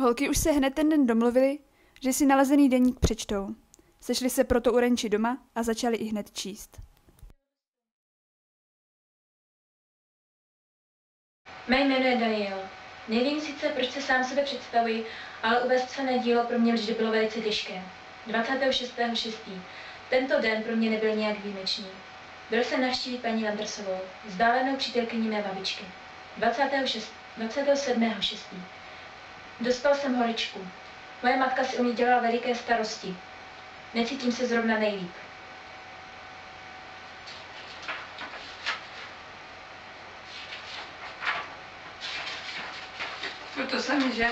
Holky už se hned ten den domluvily, že si nalezený deník přečtou. Sešli se proto u Renči doma a začali i hned číst. Mé jméno je Daniel. Nevím sice, proč se sám sebe představuji, ale uvést své dílo pro mě vždy bylo velice těžké. 26.6. Tento den pro mě nebyl nějak výjimečný. Byl jsem navštívit paní Landersovou, vzdálenou přítelkyni mé babičky. 27.6. Dostal jsem horečku. Moje matka si o mě dělala veliké starosti. Necítím se zrovna nejlíp. To sami, že?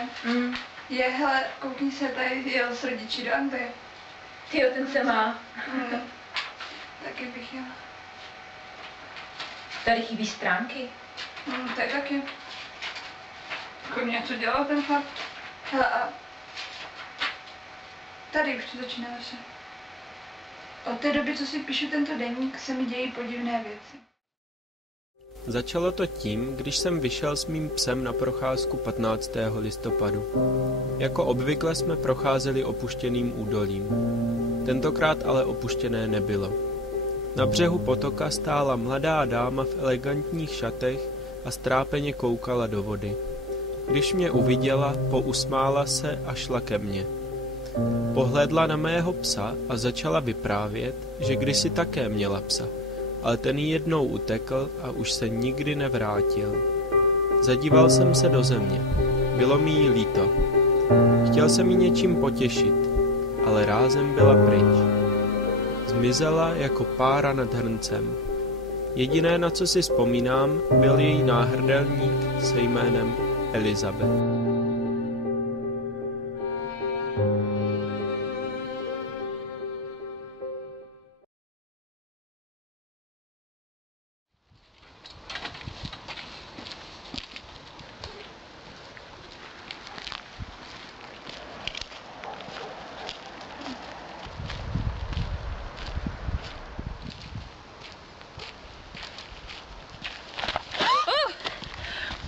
Je, hele, koukni se, tady jel s rodiči do Anglie. Tyjo, ten se má. Taky bych jela. Tady chybí stránky. Tady taky. Jako něco dělal ten chlap. Hele, a tady už to začíná se. Od té doby, co si píšu tento deník, se mi dějí podivné věci. Začalo to tím, když jsem vyšel s mým psem na procházku 15. listopadu. Jako obvykle jsme procházeli opuštěným údolím. Tentokrát ale opuštěné nebylo. Na břehu potoka stála mladá dáma v elegantních šatech a strápeně koukala do vody. Když mě uviděla, pousmála se a šla ke mně. Pohlédla na mého psa a začala vyprávět, že kdysi také měla psa, ale ten jí jednou utekl a už se nikdy nevrátil. Zadíval jsem se do země. Bylo mi jí líto. Chtěl jsem ji něčím potěšit, ale rázem byla pryč. Zmizela jako pára nad hrncem. Jediné, na co si vzpomínám, byl její náhrdelník se jménem Elizabeth.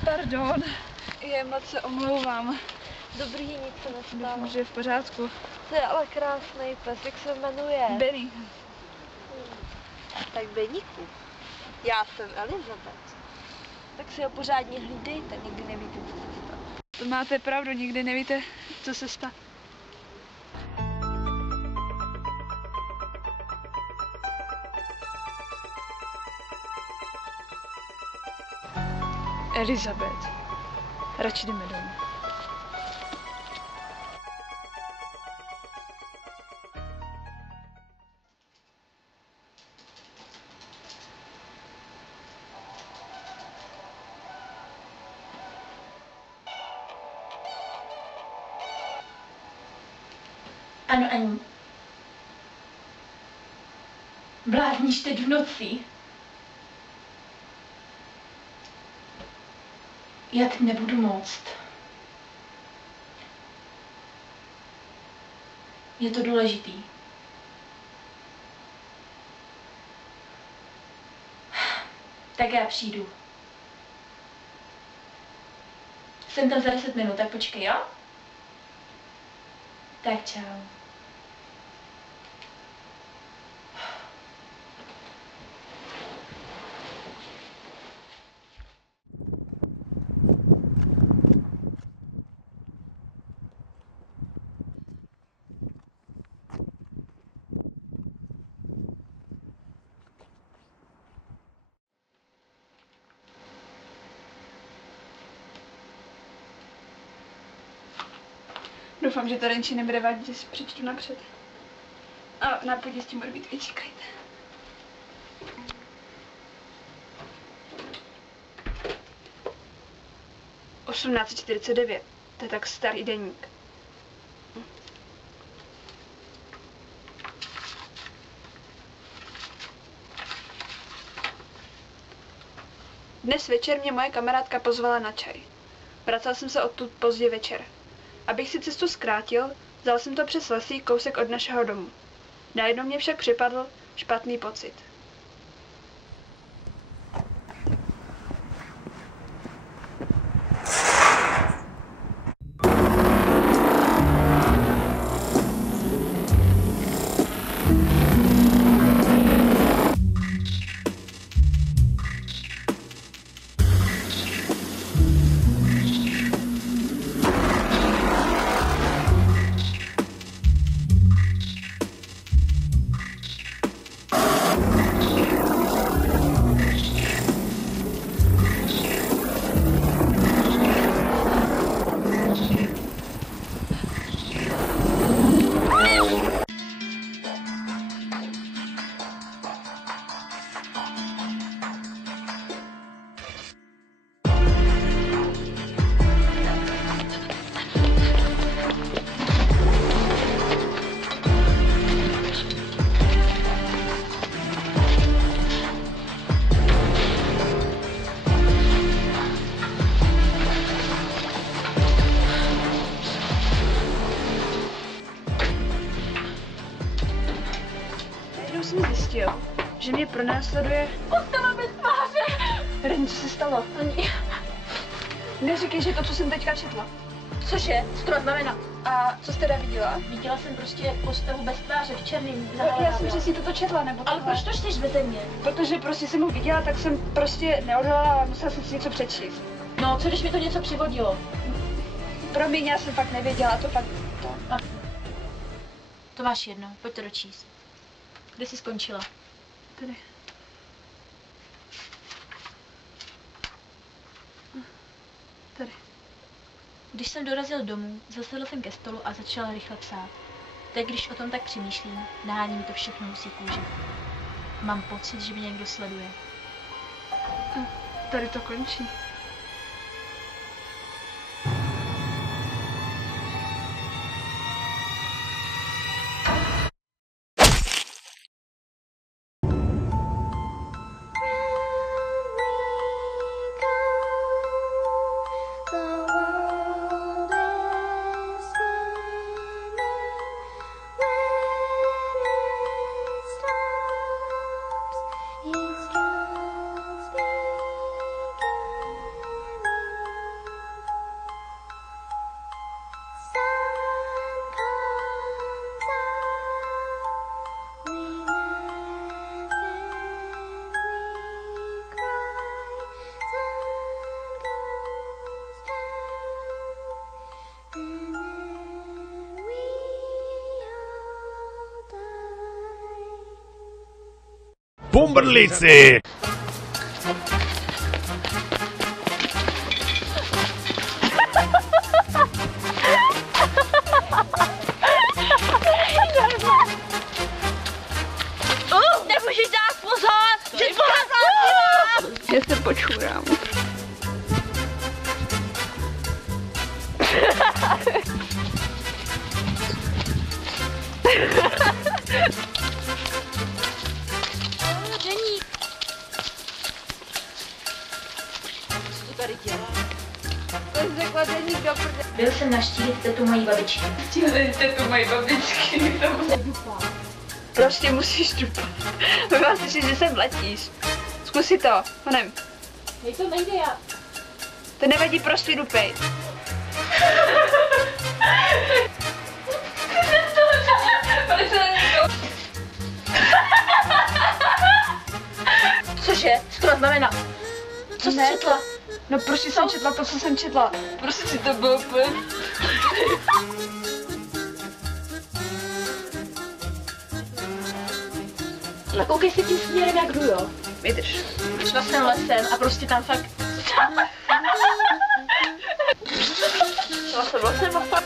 Pardon, moc se omlouvám. Dobrý, nic se nestalo. Doufám, že je v pořádku. To je ale krásný pes, jak se jmenuje? Billy. Tak Beníku, já jsem Elizabeth. Tak si ho pořádně hlídejte, nikdy nevíte, co se stane. To máte pravdu, nikdy nevíte, co se stane. Elizabeth, radši jdeme domů. Ano, Ani. Blázníš teď v noci? Já teď nebudu moct. Je to důležitý. Tak já přijdu. Jsem tam za 10 minut, tak počkej, jo? Tak čau. Doufám, že to Renči nebude vadit, že si přečtu napřed. A na podě s tím bude být, čekajte. - 1849. To je tak starý deník. Dnes večer mě moje kamarádka pozvala na čaj. Vracel jsem se odtud pozdě večer. Abych si cestu zkrátil, vzal jsem to přes lesí kousek od našeho domu. Najednou mě však připadl špatný pocit. že mě pronásleduje. Postava bez tváře! Ren, co se stalo? Ani... Neříkej, že to, co jsem teďka četla. Cože? Stroj znamená. A co jste teda viděla? Viděla jsem prostě postavu bez tváře v černým Já jsem přesně toto četla, nebo Ale proč to čteš beze mě? Protože prostě jsem ho viděla, tak jsem prostě neodhalala, ale musela jsem si něco přečíst. No, co když mi to něco přivodilo? Promiň, já jsem fakt nevěděla, to fakt... To máš jedno, pojď to dočíst. Kde jsi skončila? Tady. Tady. Když jsem dorazil domů, zasedl jsem ke stolu a začal rychle psát. Teď, když o tom tak přemýšlím, nahání mi to všechno husí kůži. Mám pocit, že mě někdo sleduje. Tady to končí. Bumberlici! Nemůžeš dát pozor! Že pozor! Já se počůrám. Byl jsem navštívit tetu mojí babičky. Prostě musíš dupat. Mám slyšet, že se mletíš. Zkus si to, honem. Hej, to nejde já. To nevadí, prostě dupej. Cože? Stroj znamená. Co jsi Ne. četla? No prostě jsem četla to, co jsem četla. Prostě si to bylo úplně... Nakoukej si tím směrem, jak jdu, jo? Vydrž. Šla jsem lesem a prostě tam fakt... Šla jsem lesem a fakt...